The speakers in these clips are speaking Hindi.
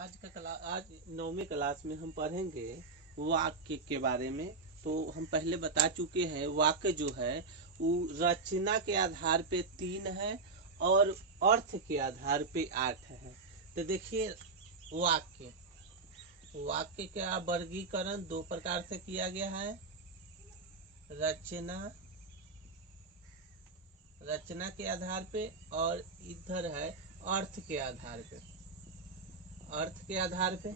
आज 9वीं क्लास में हम पढ़ेंगे वाक्य के बारे में। तो हम पहले बता चुके हैं वाक्य जो है वो रचना के आधार पे 3 है और अर्थ के आधार पे 8 है। तो देखिए वाक्य वाक्य का वर्गीकरण 2 प्रकार से किया गया है। रचना के आधार पे और इधर है अर्थ के आधार पे।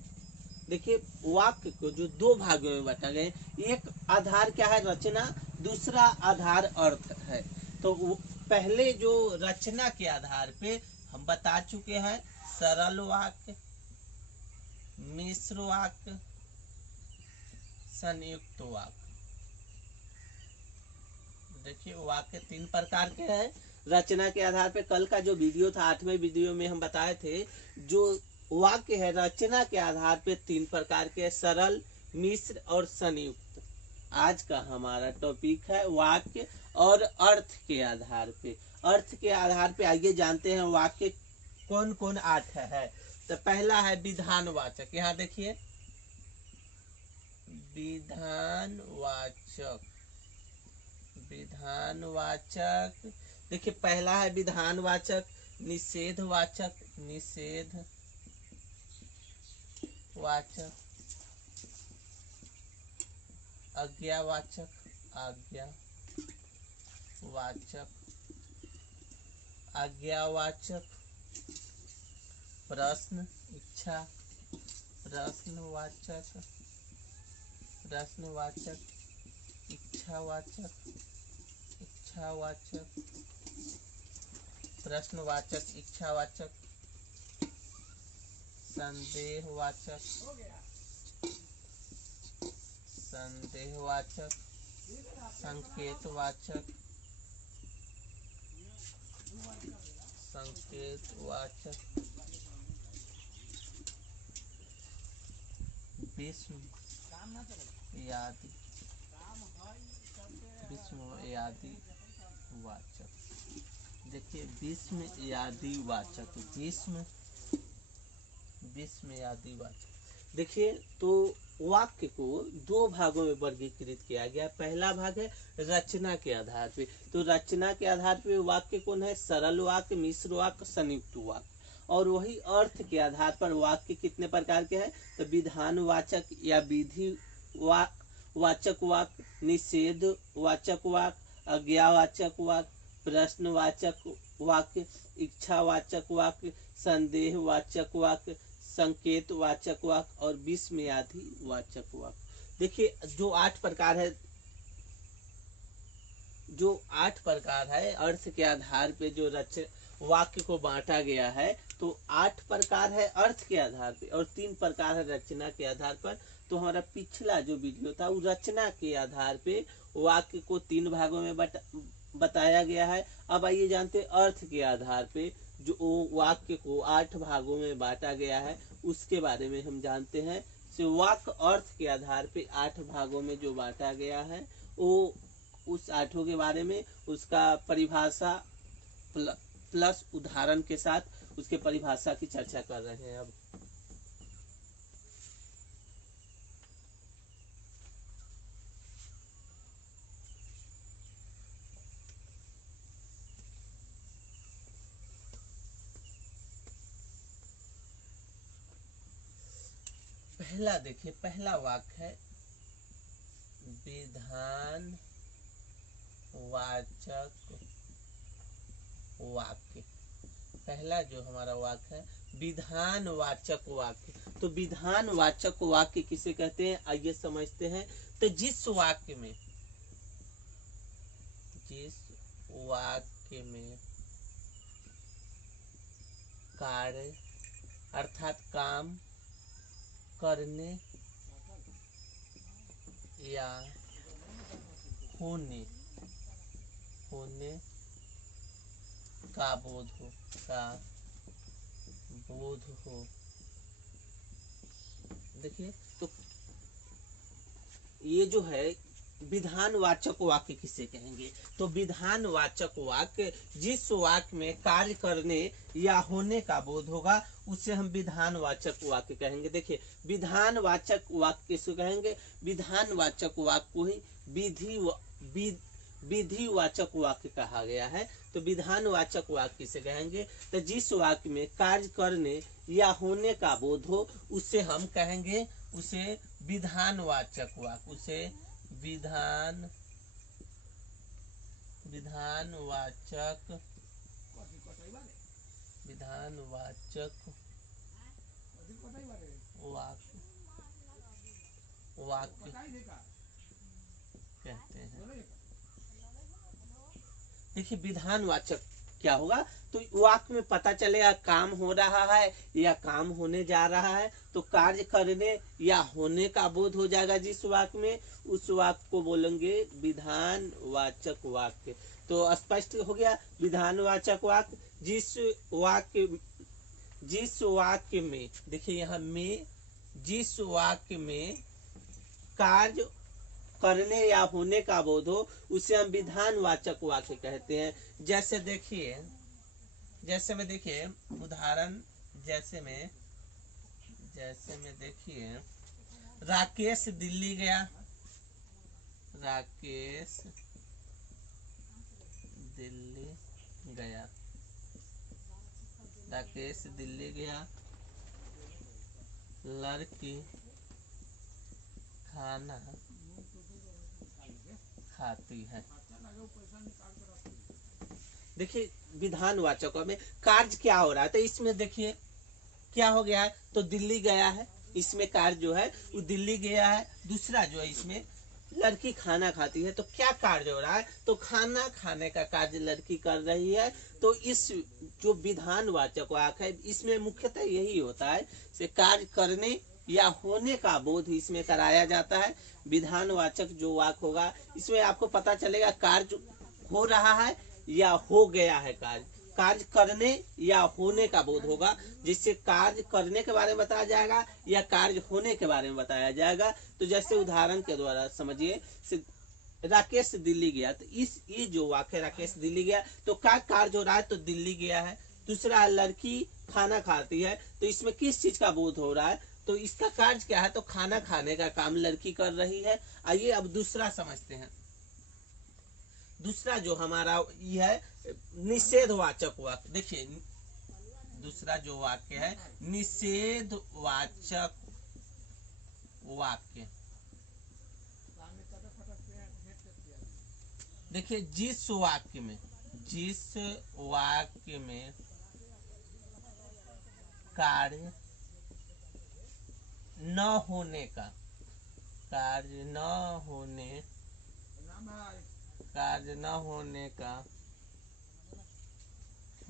देखिए वाक्य को जो 2 भागों में बांटा गया, एक आधार क्या है रचना, दूसरा आधार अर्थ है। तो पहले जो रचना के आधार पे हम बता चुके हैं सरल वाक्य, मिश्र वाक्य, संयुक्त वाक्य। देखिए वाक्य 3 प्रकार के हैं रचना के आधार पे। कल का जो वीडियो था 8वें वीडियो में हम बताए थे जो वाक्य है रचना के आधार पे 3 प्रकार के, सरल, मिश्र और संयुक्त। आज का हमारा टॉपिक है वाक्य और अर्थ के आधार पे। अर्थ के आधार पे आइए जानते हैं वाक्य कौन कौन 8 है। तो पहला है विधानवाचक। यहाँ देखिए विधानवाचक। देखिए पहला है विधानवाचक, निषेधवाचक, आज्ञावाचक, प्रश्न, प्रश्नवाचक, इच्छावाचक, संदेहवाचक, संकेतवाचक, विस्मयादि वाचक। देखिए विस्मयादि वाचक। देखिए तो वाक्य को 2 भागों में वर्गीकृत किया गया। पहला भाग है रचना के आधार पे। तो रचना के आधार पे वाक्य कौन है, सरल वाक्य, मिश्र वाक्य, संयुक्त वाक्य। और वही अर्थ के आधार पर वाक्य कितने प्रकार के हैं, तो विधानवाचक या विधि वाचक वाक्य, निषेध वाचक वाक्य, आज्ञावाचक वाक्य, प्रश्नवाचक वाक्य, इच्छावाचक वाक्य, संदेहवाचक वाक्य, संकेत वाचक वाक्य और विस्मयादि वाचक वाक्य। देखिए जो 8 प्रकार है अर्थ के आधार पे जो वाक्य को बांटा गया है। तो 8 प्रकार है अर्थ के आधार पे और 3 प्रकार है रचना के आधार पर। तो हमारा पिछला जो वीडियो था वो रचना के आधार पे वाक्य को 3 भागों में बताया गया है। अब आइए जानते हैं अर्थ के आधार पे जो वाक्य को 8 भागों में बांटा गया है उसके बारे में हम जानते हैं। तो वाक्य अर्थ के आधार पे 8 भागों में जो बांटा गया है वो उस 8 के बारे में उसका परिभाषा प्लस उदाहरण के साथ उसके परिभाषा की चर्चा कर रहे हैं। अब देखिए पहला वाक्य है विधानवाचक वाक्य। पहला जो हमारा वाक्य है विधानवाचक वाक्य। तो विधानवाचक वाक्य किसे कहते हैं आइए समझते हैं। तो जिस वाक्य में कार्य अर्थात काम करने या होने का बोध हो। देखिए तो ये जो है विधानवाचक वाक्य किसे कहेंगे? तो विधानवाचक वाक्य जिस वाक्य में कार्य करने या होने का बोध होगा उसे हम विधानवाचक वाक्य कहेंगे। देखिए विधानवाचक वाक्य किसे कहेंगे? विधानवाचक वाक्य को ही विधिवाचक वाक्य कहा गया है। तो विधानवाचक वाक्य किसे कहेंगे? तो जिस वाक्य में कार्य करने या होने का बोध हो उसे हम कहेंगे उसे विधानवाचक वाक्य, उसे विधानवाचक वाक्य कहते हैं। देखिए विधानवाचक क्या होगा? तो वाक्य में पता चलेगा काम हो रहा है या काम होने जा रहा है, तो कार्य करने या होने का बोध हो जाएगा जिस वाक्य में, उस वाक्य को बोलेंगे विधानवाचक वाक्य। तो स्पष्ट हो गया विधानवाचक वाक्य जिस वाक्य में, देखिए यहाँ में, जिस वाक्य में कार्य करने या होने का बोध हो उसे हम विधानवाचक वाक्य कहते हैं। जैसे में देखिए उदाहरण, जैसे में देखिए राकेश दिल्ली गया, राकेश दिल्ली गया, लड़की खाना खाती है। देखिए विधानवाचकों में कार्य क्या हो रहा है, तो इसमें देखिए क्या हो गया है, तो दिल्ली गया है, इसमें कार्य जो है वो दिल्ली गया है। दूसरा जो है इसमें लड़की खाना खाती है, तो क्या कार्य हो रहा है, तो खाना खाने का कार्य लड़की कर रही है। तो इस जो विधानवाचक वाक्य है इसमें मुख्यतः यही होता है कि कार्य करने या होने का बोध इसमें कराया जाता है। विधानवाचक जो वाक्य होगा इसमें आपको पता चलेगा कार्य हो रहा है या हो गया है, कार्य करने या होने का बोध होगा, जिससे कार्य करने के बारे में बताया जाएगा या कार्य होने के बारे में बताया जाएगा। तो जैसे उदाहरण के द्वारा समझिए, राकेश दिल्ली गया, तो ये जो वाक्य राकेश दिल्ली गया, तो क्या कार्य हो रहा है, तो दिल्ली गया है। दूसरा लड़की खाना खाती है, तो इसमें किस चीज का बोध हो रहा है, तो इसका कार्य क्या है, तो खाना खाने का काम लड़की कर रही है। आइए अब दूसरा समझते हैं। दूसरा जो हमारा ये है निषेधवाचक वाक्य। देखिए दूसरा जो वाक्य है निषेधवाचक वाक्य। देखिए जिस वाक्य में कार्य न होने का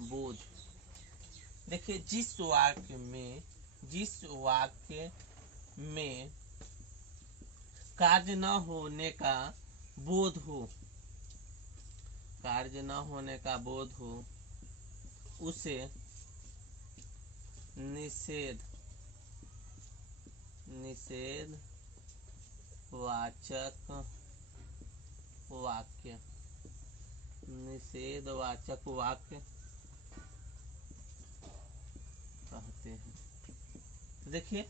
बोध, देखिए जिस वाक्य में कार्य न होने का बोध हो, उसे निषेधवाचक वाक्य कहते हैं। देखिए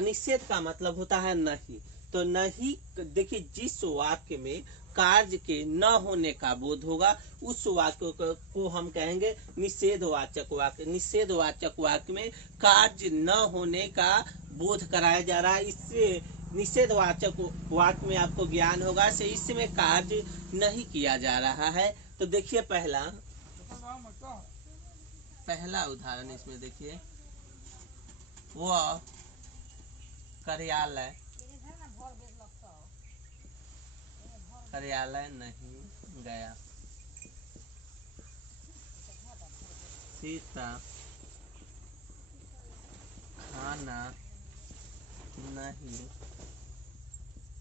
निषेध का मतलब होता है नहीं, तो नहीं, देखिए जिस वाक्य में कार्य के न होने का बोध होगा उस वाक्य को हम कहेंगे निषेधवाचक वाक्य। निषेधवाचक वाक्य में कार्य न होने का बोध कराया जा रहा है, इससे निषेधवाचक वाक्य में आपको ज्ञान होगा से इसमें कार्य नहीं किया जा रहा है। तो देखिए पहला उदाहरण इसमें देखिए, वह कार्यालय नहीं गया, सीता खाना नहीं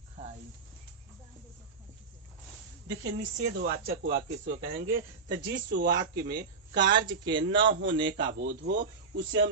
खाई। देखिए निषेधवाचक वाक्य इसको कहेंगे, तो जिस वाक्य में कार्य के न होने का बोध हो उसे हम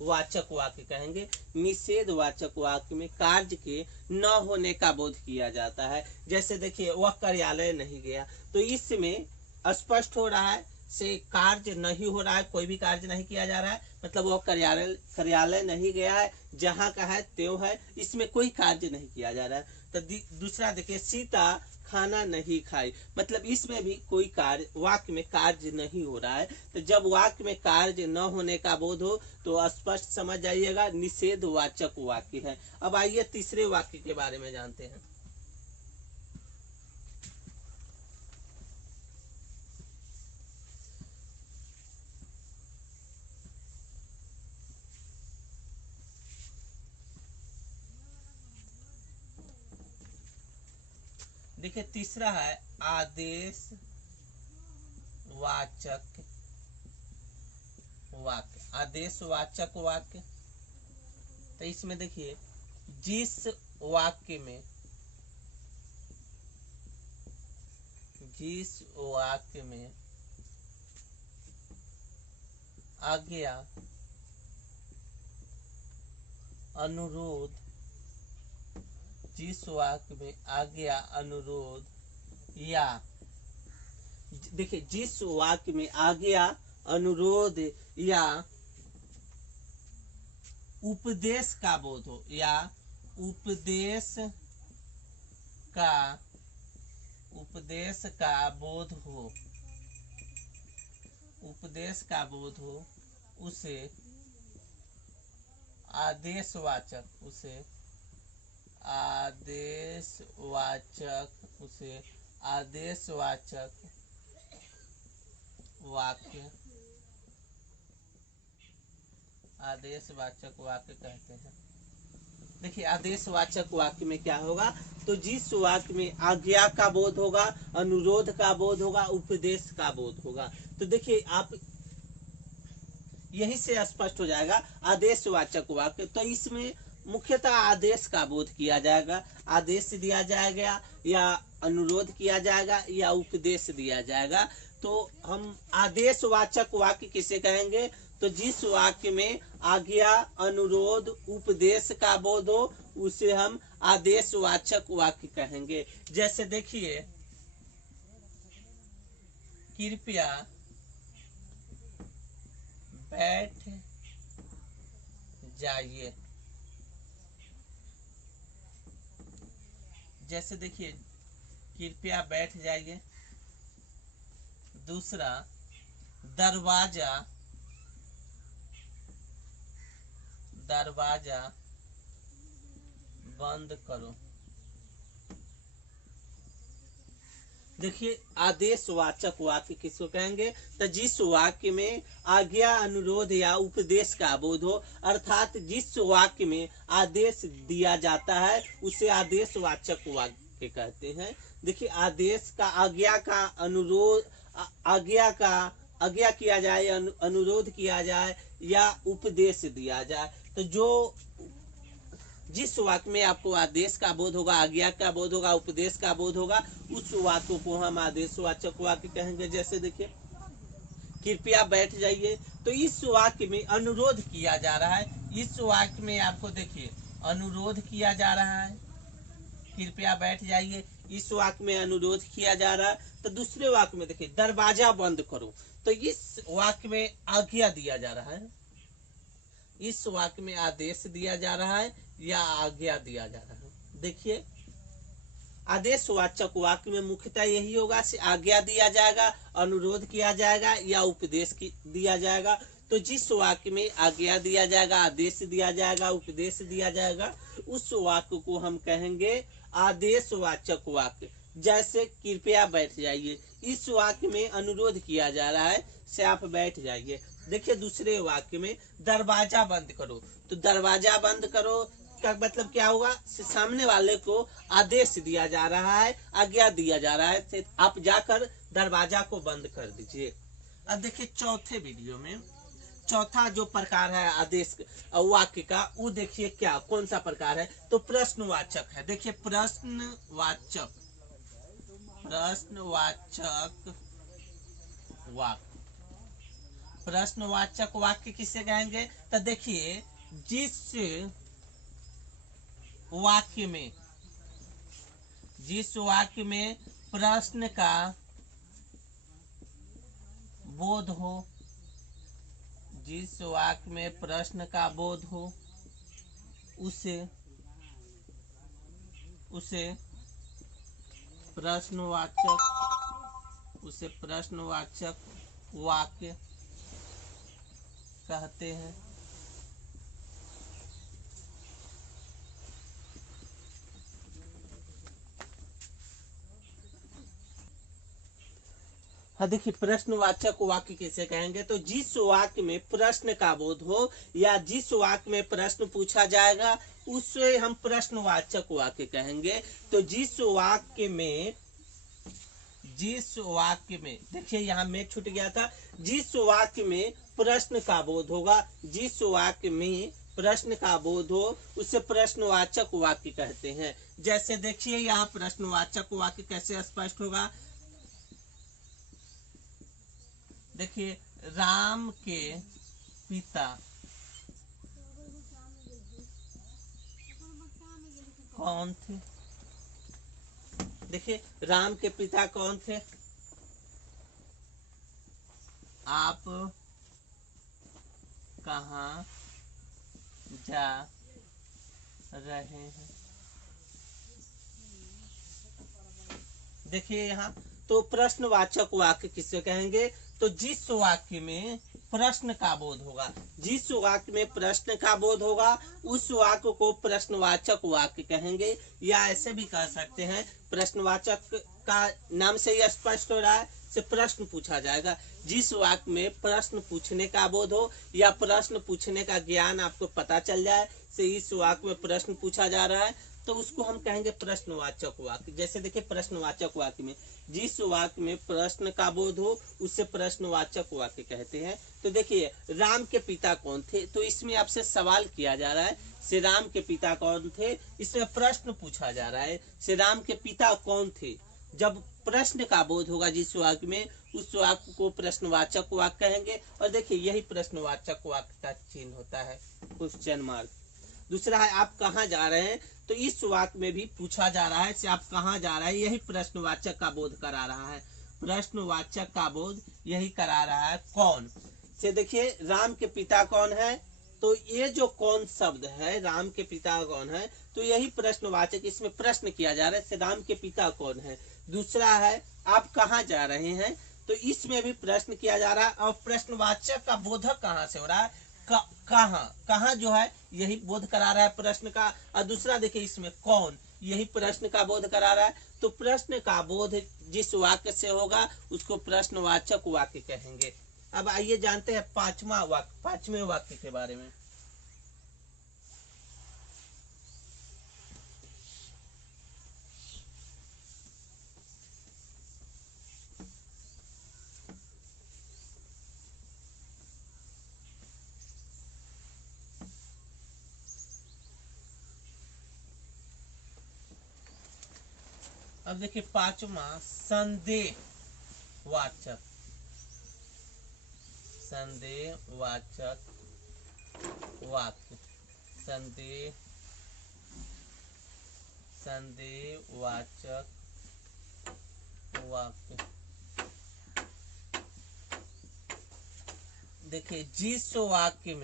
वाचक वाक्य कहेंगे। निषेध वाचक वाक्य में कार्य के न होने का बोध किया जाता है। जैसे देखिए वह कार्यालय नहीं गया, तो इसमें स्पष्ट हो रहा है से कार्य नहीं हो रहा है, कोई भी कार्य नहीं किया जा रहा है, मतलब वो कार्यालय नहीं गया है, जहाँ का है त्यों है, इसमें कोई कार्य नहीं किया जा रहा है। तो दूसरा देखिए सीता खाना नहीं खाई, मतलब इसमें भी कोई कार्य, वाक्य में कार्य नहीं हो रहा है। तो जब वाक्य में कार्य न होने का बोध हो तो स्पष्ट समझ जाइएगा निषेध वाचक वाक्य है। अब आइए तीसरे वाक्य के बारे में जानते हैं। देखिए तीसरा है आदेश वाचक वाक्य। आदेश वाचक वाक्य, तो इसमें देखिए जिस वाक्य में आज्ञा अनुरोध, जिस वाक्य में आज्ञा अनुरोध या देखिए जिस वाक्य में आज्ञा अनुरोध या उपदेश का बोध हो, या उपदेश का बोध हो, उपदेश का बोध हो, उसे आदेशवाचक वाक्य कहते हैं। देखिए आदेशवाचक वाक्य में क्या होगा, तो जिस वाक्य में आज्ञा का बोध होगा, अनुरोध का बोध होगा, उपदेश का बोध होगा, तो देखिए आप यही से स्पष्ट हो जाएगा आदेशवाचक वाक्य। तो इसमें मुख्यतः आदेश का बोध किया जाएगा, आदेश दिया जाएगा या अनुरोध किया जाएगा या उपदेश दिया जाएगा। तो हम आदेशवाचक वाक्य किसे कहेंगे, तो जिस वाक्य में आज्ञा अनुरोध उपदेश का बोध हो उसे हम आदेशवाचक वाक्य कहेंगे। जैसे देखिए कृपया बैठ जाइए, जैसे देखिए कृपया बैठ जाइए। दूसरा दरवाजा बंद करो। देखिए आदेशवाचक वाक्य किसको कहेंगे, तो जिस वाक्य में आज्ञा अनुरोध या उपदेश का बोध हो, अर्थात जिस वाक्य में आदेश दिया जाता है उसे आदेशवाचक वाक्य कहते हैं। देखिए आदेश का आज्ञा का अनुरोध, आज्ञा किया जाए, अनुरोध किया जाए या उपदेश दिया जाए, तो जो जिस वाक्य में आपको आदेश का बोध होगा, आज्ञा का बोध होगा, उपदेश का बोध होगा, उस वाक्य को हम आदेशवाचक वाक्य कहेंगे। जैसे देखिए कृपया बैठ जाइए, तो इस वाक्य में अनुरोध किया जा रहा है, इस वाक्य में आपको देखिए अनुरोध किया जा रहा है, कृपया बैठ जाइए, इस वाक्य में अनुरोध किया जा रहा है। तो दूसरे वाक्य में देखिए दरवाजा बंद करो, तो इस वाक्य में आज्ञा दिया जा रहा है, इस वाक्य में आदेश दिया जा रहा है या आज्ञा दिया जा रहा है। देखिए आदेशवाचक वाक्य में मुख्यतः यही होगा, से आज्ञा दिया जाएगा, अनुरोध किया जाएगा या उपदेश दिया जाएगा। तो जिस वाक्य में आज्ञा दिया जाएगा, आदेश दिया जाएगा, उपदेश दिया जाएगा, उस वाक्य को हम कहेंगे आदेशवाचक वाक्य। जैसे कृपया बैठ जाइए, इस वाक्य में अनुरोध किया जा रहा है से आप बैठ जाइए। देखिए दूसरे वाक्य में दरवाजा बंद करो, तो दरवाजा बंद करो का मतलब क्या होगा, सामने वाले को आदेश दिया जा रहा है, आज्ञा दिया जा रहा है, आप जाकर दरवाजा को बंद कर दीजिए। अब देखिए चौथे वीडियो में चौथा जो प्रकार है आदेश वाक्य का, वो देखिए क्या कौन सा प्रकार है, तो प्रश्नवाचक है। देखिए प्रश्नवाचक वाक्य, प्रश्नवाचक वाक्य किसे कहेंगे? तो देखिए, जिस वाक्य में प्रश्न का बोध हो, जिस वाक्य में प्रश्न का बोध हो, उसे प्रश्नवाचक वाक्य कहते हैं। हाँ देखिए, प्रश्नवाचक वाक्य किसे कहेंगे? तो जिस वाक्य में प्रश्न का बोध हो या जिस वाक्य में प्रश्न पूछा जाएगा उसे हम प्रश्नवाचक वाक्य कहेंगे। तो जिस वाक्य में देखिए, यहाँ में छूट गया था, जिस वाक्य में प्रश्न का बोध होगा, जिस वाक्य में प्रश्न का बोध हो उसे प्रश्नवाचक वाक्य कहते हैं। जैसे देखिए, यहाँ प्रश्नवाचक वाक्य कैसे स्पष्ट होगा? देखिए, राम के पिता कौन थे? देखिए, राम के पिता कौन थे? आप कहाँ जा रहे हैं? देखिए, यहाँ तो प्रश्नवाचक वाक्य किसे कहेंगे? तो जिस वाक्य में प्रश्न का बोध होगा, जिस वाक्य में प्रश्न का बोध होगा उस वाक्य को प्रश्नवाचक वाक्य कहेंगे। या ऐसे भी कह सकते हैं, प्रश्नवाचक का नाम से यह स्पष्ट हो रहा है, से प्रश्न पूछा जाएगा। जिस वाक्य में प्रश्न पूछने का बोध हो या प्रश्न पूछने का ज्ञान आपको पता चल जाए, से इस वाक्य में प्रश्न पूछा जा रहा है, तो उसको हम कहेंगे प्रश्नवाचक वाक्य। जैसे देखिए, प्रश्नवाचक वाक्य में जिस वाक्य में प्रश्न का बोध हो उससे प्रश्नवाचक वाक्य कहते हैं। तो देखिए, राम के पिता कौन थे? तो इसमें आपसे सवाल किया जा रहा है, श्री राम के पिता कौन थे? इसमें प्रश्न पूछा जा रहा है, श्री राम के पिता कौन थे? जब प्रश्न का बोध होगा जिस वाक्य में, उस वाक्य को प्रश्नवाचक वाक्य कहेंगे। और देखिए, यही प्रश्नवाचक वाक्य का चिन्ह होता है, क्वेश्चन मार्क। दूसरा है, आप कहाँ जा रहे हैं? तो इस वाक्य में भी पूछा जा रहा है कि आप कहाँ जा रहे हैं, यही प्रश्नवाचक का बोध करा रहा है। प्रश्नवाचक का बोध यही करा रहा है। कौन से देखिए, राम के पिता कौन है? तो ये जो कौन शब्द है, राम के पिता कौन है, तो यही प्रश्नवाचक, इसमें प्रश्न किया जा रहा है, राम के पिता कौन है। दूसरा है, आप कहाँ जा रहे हैं? तो इसमें भी प्रश्न किया जा रहा है। और प्रश्नवाचक का बोधक कहाँ से हो रहा है? कहाँ जो है, यही बोध करा रहा है प्रश्न का। और दूसरा देखिए, इसमें कौन, यही प्रश्न का बोध करा रहा है। तो प्रश्न का बोध जिस वाक्य से होगा उसको प्रश्नवाचक वाक्य कहेंगे। अब आइए जानते हैं पांचवें वाक्य के बारे में। अब देखिए, पांचवा संदेहवाचक वाक्य। संदेहवाचक वाक्य। देखिए, जिस वाक्य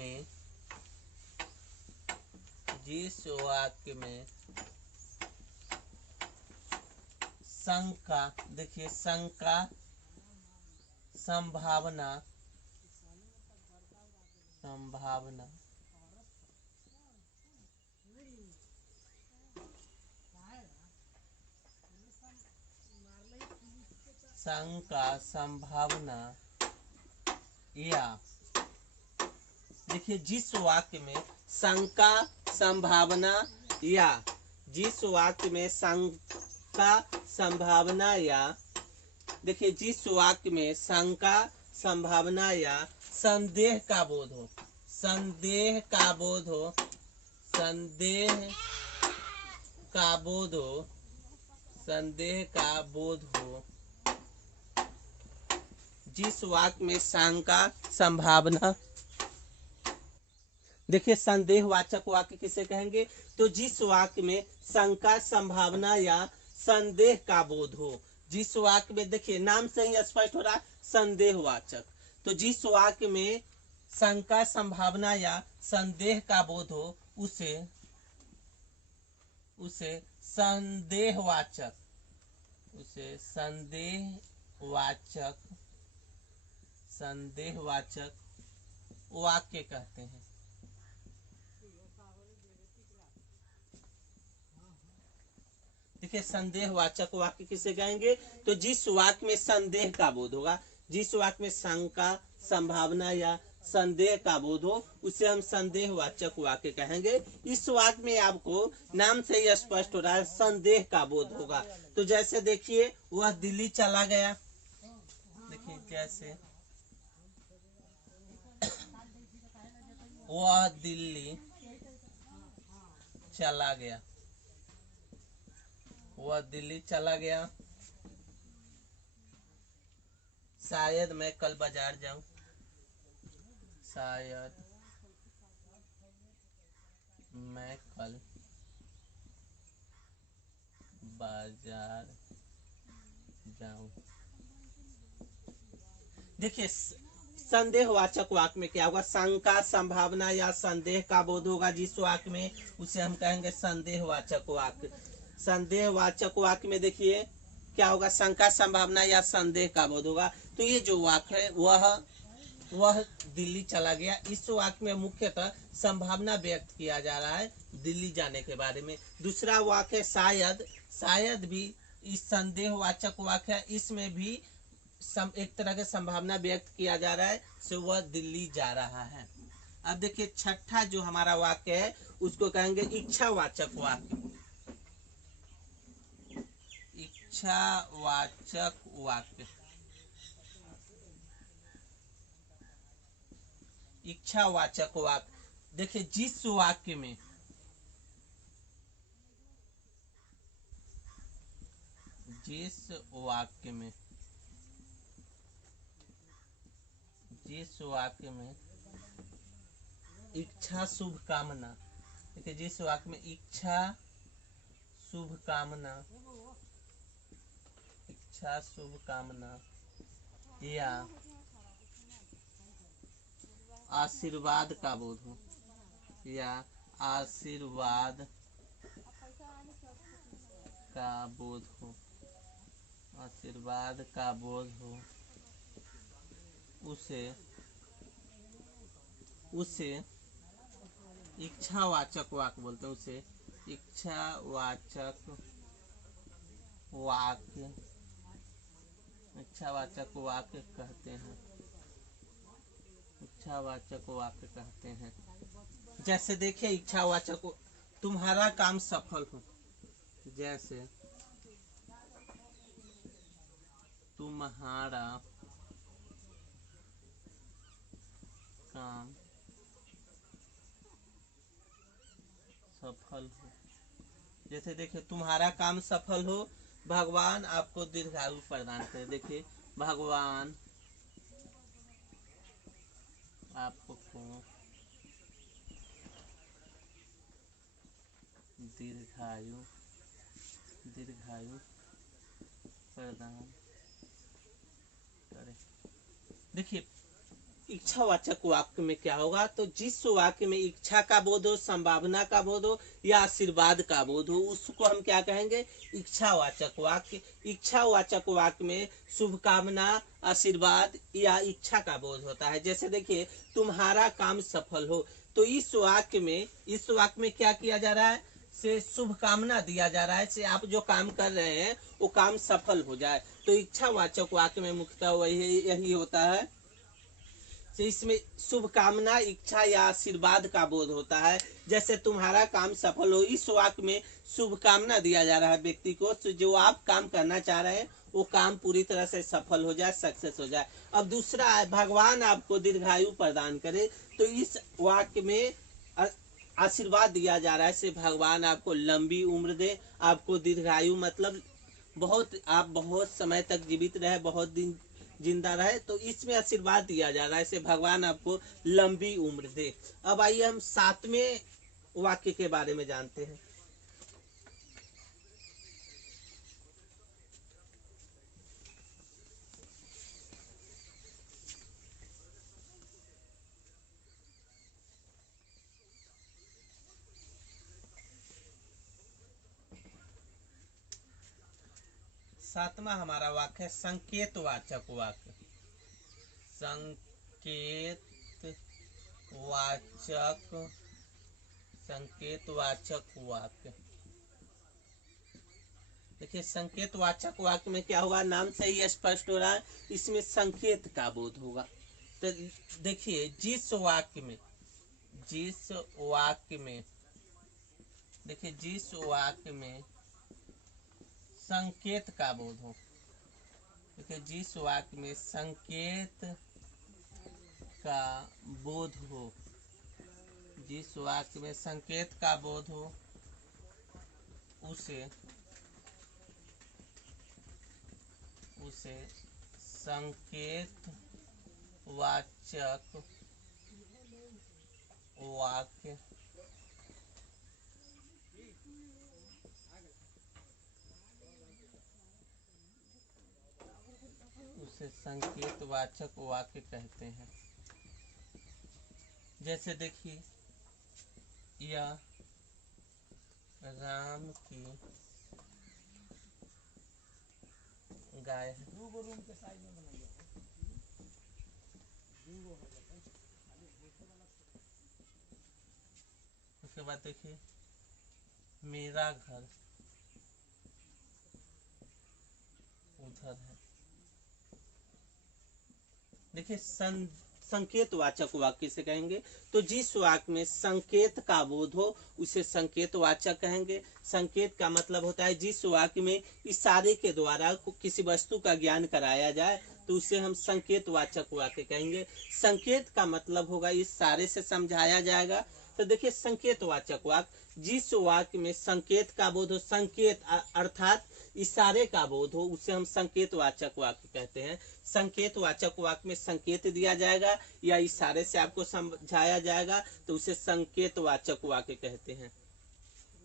में शंका, देखिए शंका, संभावना, शंका, संभावना, या देखिए, जिस वाक्य में शंका, संभावना, या जिस वाक्य में शंका, संभावना, या देखिए, जिस वाक्य में शंका, संभावना या संदेह का बोध हो, संदेह का बोध हो, जिस वाक्य में शंका संभावना, देखिए संदेहवाचक वाक्य किसे कहेंगे, तो जिस वाक्य में शंका संभावना या संदेह का बोध हो। जिस वाक्य में देखिए नाम से ही स्पष्ट हो रहा है संदेहवाचक, तो जिस वाक्य में शंका संभावना या संदेह का बोध हो उसे संदेहवाचक वाक्य कहते हैं। देखिए संदेहवाचक वाक्य किसे कहेंगे, तो जिस वाक्य में संदेह का बोध होगा, जिस वाक्य में शंका संभावना या संदेह का बोध हो उसे हम संदेहवाचक वाक्य कहेंगे। इस वाक्य में आपको नाम से ही स्पष्ट हो रहा है संदेह का बोध होगा। तो जैसे देखिए वह दिल्ली चला गया, देखिए जैसे वह दिल्ली चला गया, वह दिल्ली चला गया, शायद मैं कल बाजार जाऊं, शायद मैं कल बाजार जाऊं। देखिए संदेहवाचक वाक्य में क्या होगा, शंका संभावना या संदेह का बोध होगा जिस वाक्य में, उसे हम कहेंगे संदेहवाचक वाक्य। संदेहवाचक वाक्य में देखिए क्या होगा, शंका संभावना या संदेह का बोध होगा। तो ये जो वाक्य है वह दिल्ली चला गया, इस वाक्य में मुख्यतः संभावना व्यक्त किया जा रहा है दिल्ली जाने के बारे में। दूसरा वाक्य है शायद, शायद भी इस संदेहवाचक वाक्य है, इसमें भी एक तरह की संभावना व्यक्त किया जा रहा है से वह दिल्ली जा रहा है। अब देखिए छठा जो हमारा वाक्य है उसको कहेंगे इच्छावाचक वाक्य। इच्छावाचक वाक्य, इच्छावाचक वाक्य देखिए जिस वाक्य में इच्छा शुभ कामना, देखिए जिस वाक्य में इच्छा शुभ कामना या आशीर्वाद का बोध हो, या आशीर्वाद का बोध हो, आशीर्वाद का बोध हो, उसे इच्छावाचक वाक्य बोलते हैं। उसे इच्छावाचक वाक्य कहते हैं, इच्छावाचक वाक्य कहते हैं। जैसे देखिए इच्छावाचक, तुम्हारा काम सफल हो, जैसे तुम्हारा काम सफल हो, जैसे देखिए तुम्हारा काम सफल हो, भगवान आपको दीर्घायु प्रदान करे। देखिए भगवान आपको दीर्घायु प्रदान करे। देखिए इच्छावाचक वाक्य में क्या होगा, तो जिस वाक्य में इच्छा का बोध हो, संभावना का बोध हो या आशीर्वाद का बोध हो उसको हम क्या कहेंगे, इच्छावाचक वाक्य। इच्छावाचक वाक्य में शुभकामना, आशीर्वाद या इच्छा का बोध होता है। जैसे देखिए तुम्हारा काम सफल हो, तो इस वाक्य में क्या किया जा रहा है, से शुभकामना दिया जा रहा है, से आप जो काम कर रहे हैं वो काम सफल हो जाए। तो इच्छावाचक वाक्य में मुख्यतः यही होता है, इसमें शुभकामना, इच्छा या आशीर्वाद का बोध होता है। जैसे तुम्हारा काम सफल हो, इस वाक्य में शुभकामना दिया जा रहा है व्यक्ति को, जो आप काम करना चाह रहे हैं वो काम पूरी तरह से सफल हो जाए, सक्सेस हो जाए। अब दूसरा है भगवान आपको दीर्घायु प्रदान करे, तो इस वाक्य में आशीर्वाद दिया जा रहा है से भगवान आपको लंबी उम्र दे, आपको दीर्घायु मतलब आप बहुत समय तक जीवित रहे, बहुत दिन जिंदा रहे, तो इसमें आशीर्वाद दिया जा रहा है, ऐसे भगवान आपको लंबी उम्र दे। अब आइए हम 7वें वाक्य के बारे में जानते हैं। सातवां हमारा वाक्य है संकेतवाचक वाक्य। संकेतवाचक वाक्य। देखिए संकेतवाचक वाक्य में क्या होगा, नाम से ही स्पष्ट हो रहा है, इसमें संकेत का बोध होगा। तो देखिए जिस वाक्य में देखिए जिस वाक्य में संकेत का बोध हो, देखिए जिस वाक्य में संकेत का बोध हो, जिस वाक्य में संकेत का बोध हो उसे संकेतवाचक वाक्य संकेतवाचक वाक्य कहते हैं। जैसे देखिए यह राम की गाय है। उसके बाद देखिए मेरा घर उधर है। देखिए संकेतवाचक वाक्य से कहेंगे, तो जिस वाक्य में संकेत का बोध हो उसे संकेतवाचक कहेंगे। संकेत का मतलब होता है जिस वाक्य में इशारे के द्वारा किसी वस्तु का ज्ञान कराया जाए तो उसे हम संकेतवाचक वाक्य कहेंगे। संकेत का मतलब होगा इशारे से समझाया जाएगा। तो देखिए संकेतवाचक वाक्य, जिस वाक्य में संकेत का बोध हो, संकेत अर्थात इशारे का बोध हो, उसे हम संकेतवाचक वाक्य कहते हैं। संकेतवाचक वाक्य में संकेत दिया जाएगा या इशारे से आपको समझाया जाएगा तो उसे संकेतवाचक वाक्य कहते हैं।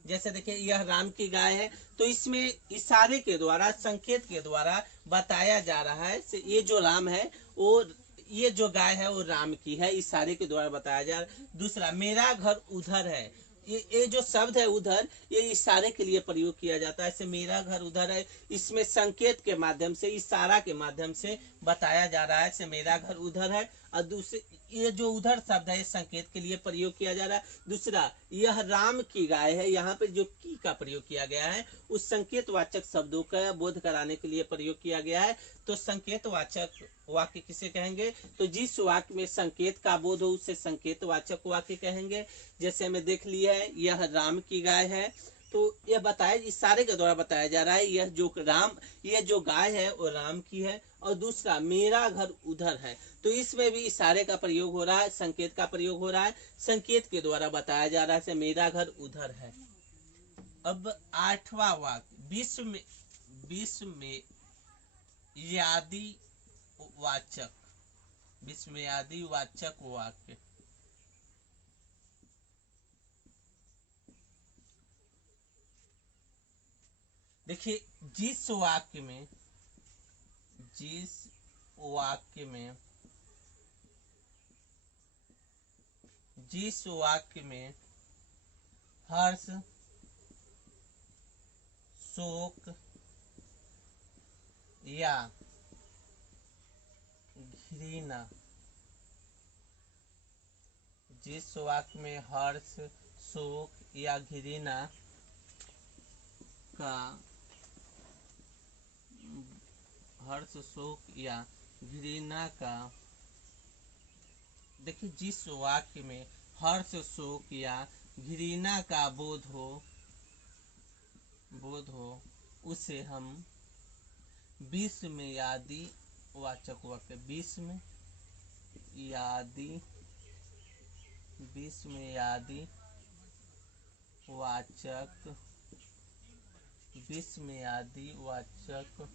जैसे देखिए यह राम की गाय है, तो इसमें इशारे के द्वारा, संकेत के द्वारा बताया जा रहा है ये जो राम है वो, ये जो गाय है वो राम की है, इशारे के द्वारा बताया जा रहा है। दूसरा मेरा घर उधर है, ये जो शब्द है उधर, ये इशारे के लिए प्रयोग किया जाता है। ऐसे मेरा घर उधर है, इसमें संकेत के माध्यम से, इशारा के माध्यम से बताया जा रहा है से मेरा घर उधर है। और दूसरे ये जो उधर शब्द है संकेत के लिए प्रयोग किया जा रहा है। दूसरा यह राम की गाय है, यहाँ पे जो की का प्रयोग किया गया है उस संकेतवाचक शब्दों का बोध कराने के लिए प्रयोग किया गया है। तो संकेतवाचक वाक्य किसे कहेंगे, तो जिस वाक्य में संकेत का बोध हो उसे संकेतवाचक वाक्य कहेंगे। जैसे हमें देख लिया है यह राम की गाय है, तो यह बताया इशारे के द्वारा बताया जा रहा है यह जो गाय है वो राम की है। और दूसरा मेरा घर उधर है, तो इसमें भी इशारे का प्रयोग हो रहा है, संकेत का प्रयोग हो रहा है, संकेत के द्वारा बताया जा रहा है मेरा घर उधर है। अब 8वां वाक्य विश्व में विस्मयादि वाचक वाक्य। देखिए जिस वाक्य में हर्ष, शोक या घृणा, जिस वाक्य में हर्ष, शोक या घृणा का देखिए जिस वाक्य में हर्ष, शोक या घृणा का बोध हो उसे हम विस्मयादि वाचक वाक्य, विस्मयादि वाचक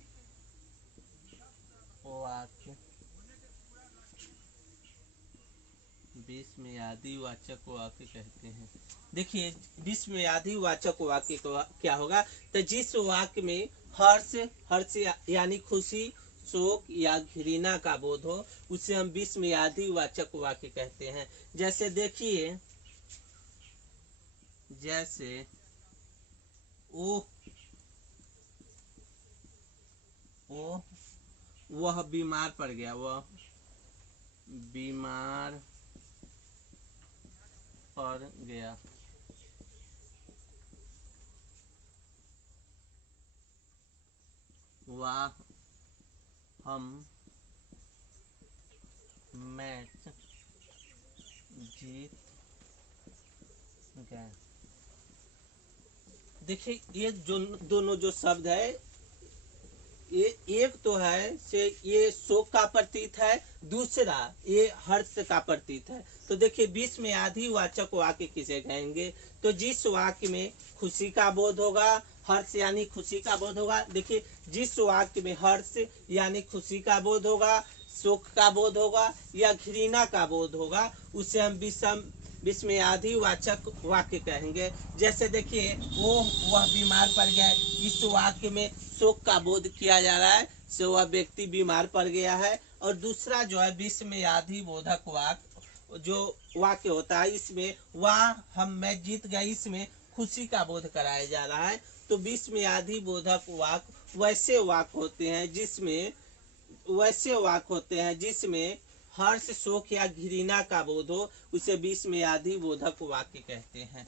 वाक्य विस्मयादि वाचक वाक्य कहते हैं। देखिए विस्मयादि वाचक वाक्य क्या होगा, तो जिस वाक्य में हर्ष हर्ष यानी खुशी, शोक या घृणा का बोध हो उसे हम विस्मयादि वाचक वाक्य कहते हैं। जैसे देखिए, जैसे ओ वह बीमार पड़ गया, वह बीमार पड़ गया। वह हम मैच जीत गए। देखिए ये जो दोनों जो शब्द है, ये एक तो है से ये शोक का प्रतीत है, दूसरा ये हर्ष का प्रतीत है। तो देखिए विस्मयादि वाचक वाक्य किसे कहेंगे, तो जिस वाक्य में खुशी का बोध होगा, हर्ष यानी खुशी का बोध होगा। देखिए जिस वाक्य में हर्ष यानी खुशी का बोध होगा, शोक का बोध होगा या घृणा का बोध होगा उसे हम विस्मयादि वाचक वाक्य कहेंगे। जैसे देखिए वह बीमार पड़ गया, इस वाक्य में शोक का बोध किया जा रहा है, सो वह व्यक्ति बीमार पड़ गया है। और दूसरा जो है विस्मयादि बोधक वाक्य जो वाक्य होता है, इसमें वह हम मैं जीत गया, इसमें खुशी का बोध कराया जा रहा है। तो विस्मयादि बोधक वाक्य वैसे वाक्य होते हैं जिसमें हर्ष, शोक या घृणा का बोध हो, उसे विस्मयादि बोधक वाक्य कहते हैं।